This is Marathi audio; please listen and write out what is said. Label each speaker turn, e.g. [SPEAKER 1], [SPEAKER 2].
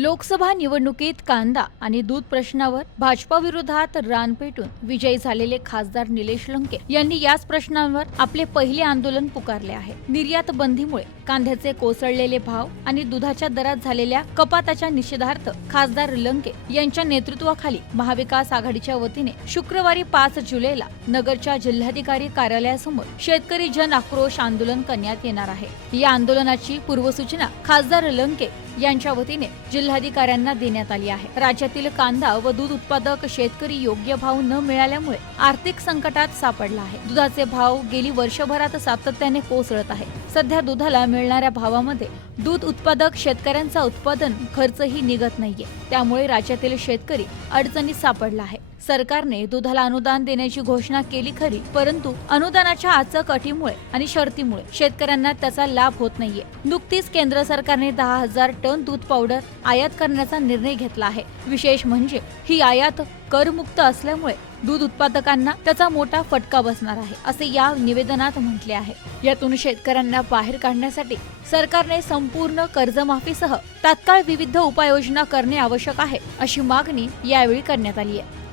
[SPEAKER 1] लोकसभा निवडणुकीत कांदा आणि दूध प्रश्नावर भाजपा विरोधात रान पेटून विजयी झालेले खासदार निलेश लंके यांनी याच प्रश्नांवर आपले पहिले आंदोलन पुकारले आहे. निर्यात बंदीमुळे कांद्याचे कोसळलेले भाव आणि दुधाच्या दरात झालेल्या कपाताच्या निषेधार्थ खासदार लंके यांच्या नेतृत्वाखाली महाविकास आघाडीच्या वतीने शुक्रवारी पाच जुलैला नगरच्या जिल्हाधिकारी कार्यालयासमोर शेतकरी जन आक्रोश आंदोलन करण्यात येणार आहे. या आंदोलनाची पूर्वसूचना खासदार लंके यांच्या वतीने जिल्हाधिकाऱ्यांना देण्यात आली आहे. राज्यातील कांदा व दूध उत्पादक शेतकरी योग्य भाव न मिळाल्यामुळे आर्थिक संकटात सापडला आहे. दुधाचे भाव गेली वर्षभरात सातत्याने कोसळत आहे. सध्या दुधाला मिळणाऱ्या भावामध्ये दूध उत्पादक शेतकऱ्यांचा उत्पादन खर्चही निघत नाहीये. त्यामुळे राज्यातील शेतकरी अडचणीत सापडला आहे. सरकारने दुधाला अनुदान देण्याची घोषणा केली खरी परंतु अनुदानाच्या आचक अटीमुळे आणि शर्तीमुळे शेतकऱ्यांना त्याचा लाभ होत नाहीये. नुकतीच केंद्र सरकारने दहा हजार टन दूध पावडर आयात करण्याचा निर्णय घेतला आहे. विशेष म्हणजे ही आयात करमुक्त असल्यामुळे दूध उत्पादकांना त्याचा मोठा फटका बसणार आहे असे या निवेदनात म्हटले आहे. यातून शेतकऱ्यांना बाहेर काढण्यासाठी सरकारने संपूर्ण कर्जमाफीसह तात्काळ विविध उपाययोजना करणे आवश्यक आहे अशी मागणी यावेळी करण्यात आली आहे.